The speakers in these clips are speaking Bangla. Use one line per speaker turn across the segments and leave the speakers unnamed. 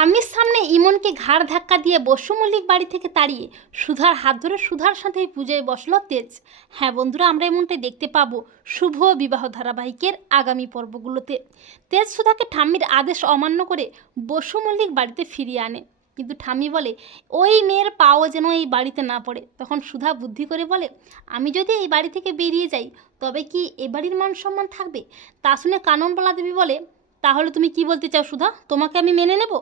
ঠাম্মির সামনে ইমনকে ঘাড় ধাক্কা দিয়ে বসু মল্লিক বাড়ি থেকে তাড়িয়ে সুধার হাত ধরে সুধার সাথে পুজোয় বসল তেজ। হ্যাঁ বন্ধুরা, আমরা এমনটাই দেখতে পাবো শুভ বিবাহ ধারাবাহিকের আগামী পর্বগুলোতে। তেজ সুধাকে ঠাম্মির আদেশ অমান্য করে বসু মল্লিক বাড়িতে ফিরিয়ে আনে। কিন্তু ঠাম্মি বলে, ওই মেয়ের পাও যেন এই বাড়িতে না পড়ে। তখন সুধা বুদ্ধি করে বলে, আমি যদি এই বাড়ি থেকে বেরিয়ে যাই, তবে কি এ বাড়ির মান সম্মান থাকবে? তা শুনে কাননবালা দেবী বলে, তাহলে তুমি কি বলতে চাও সুধা? তোমাকে আমি মেনে নেব?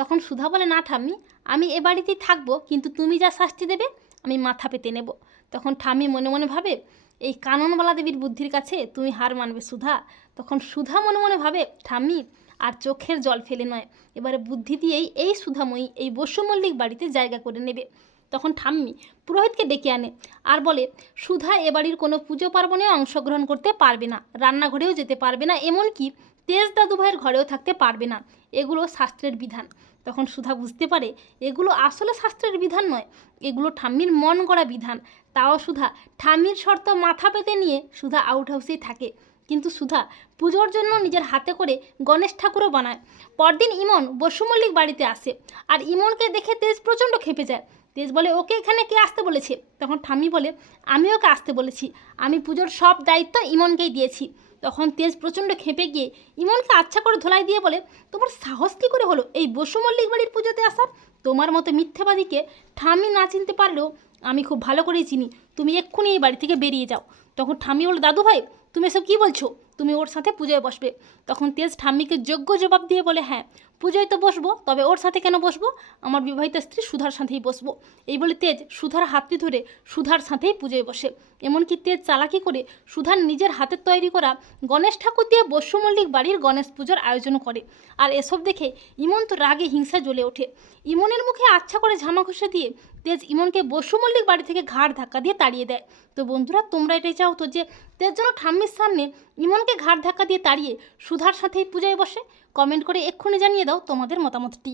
তখন সুধা বলে, না ঠাম্মি, আমি এ বাড়িতেই থাকব, কিন্তু তুমি যা শাস্তি দেবে, আমি মাথা পেতে নেব। তখন ঠাম্মি মনে মনে ভাবে, এই কাননবালা দেবীর বুদ্ধির কাছে তুমি হার মানবে সুধা। তখন সুধা মনে মনে ভাবে, ঠাম্মি, আর চোখের জল ফেলে নয়, এবারে বুদ্ধি দিয়েই এই সুধাময়ী এই বসুমল্লিক বাড়িতে জায়গা করে নেবে। তখন ঠাম্মি পুরোহিতকে ডেকে আনে আর বলে, সুধা এ বাড়ির কোনো পুজো পার্বণে অংশগ্রহণ করতে পারবে না, রান্নাঘরেও যেতে পারবে না, এমনকি তেজ দাদু ভাইয়ের ঘরেও থাকতে পারবে না। এগুলো শাস্ত্রের বিধান। তখন সুধা বুঝতে পারে, এগুলো আসলে শাস্ত্রের বিধান নয়, এগুলো ঠাম্মির মন গড়া বিধান। তাও সুধা ঠাম্মির শর্ত মাথা পেতে নিয়ে সুধা আউট হাউসেই থাকে। কিন্তু সুধা পুজোর জন্য নিজের হাতে করে গণেশ ঠাকুরও বানায়। পরদিন ইমন বসুমল্লিক বাড়িতে আসে, আর ইমনকে দেখে তেজ প্রচণ্ড খেপে যায়। তেজ বলে, ওকে এখানে কে আসতে বলেছে? তখন ঠাম্মি বলে, আমি ওকে আসতে বলেছি। আমি পুজোর সব দায়িত্ব ইমনকেই দিয়েছি। তখন তেজ প্রচণ্ড খেপে গিয়ে ইমনকে আচ্ছা করে ধোলাই দিয়ে বলে, তোমার সাহস কী করে হলো? এই বসুমল্লিক বাড়ির পুজোতে আসার তোমার মতো মিথ্যাবাদীকে ঠাম্মি না চিনতে পারলেও আমি খুব ভালো করেই চিনি। তুমি এক্ষুনি এই বাড়ি থেকে বেরিয়ে যাও। তখন ঠাম্মি বলে দাদু ভাই তুমি এসব কী বলছো? তুমি ওর সাথে পুজোয় বসবে। তখন তেজ ঠাম্মিকে যোগ্য জবাব দিয়ে বলে হ্যাঁ পুজোয় তো বসবো, তবে ওর সাথে কেন বসবো? আমার বিবাহিত স্ত্রী সুধার সাথেই বসবো। এই বলে তেজ সুধার হাতটি ধরে সুধার সাথেই পুজোয় বসে। এমনকি তেজ চালাকি করে সুধার নিজের হাতের তৈরি করা গণেশ ঠাকুর দিয়ে বসু মল্লিক বাড়ির গণেশ পুজোর আয়োজন করে। আর এসব দেখে ইমন তো রাগে হিংসা জ্বলে ওঠে। ইমনের মুখে আচ্ছা করে ঝামা ঘষে দিয়ে তেজ ইমনকে বসু মল্লিক বাড়ি থেকে ঘাড় ধাক্কা দিয়ে তাড়িয়ে দেয়। তো বন্ধুরা, তোমরা এটাই চাও তো যে তেজ যেন ঠাম্মির সামনে ইমনকে ঘাড় ধাক্কা দিয়ে তাড়িয়ে সুধার সাথেই পূজায় বসে। কমেন্ট করে এক্ষুনি জানিয়ে দাও তোমাদের মতামতটি।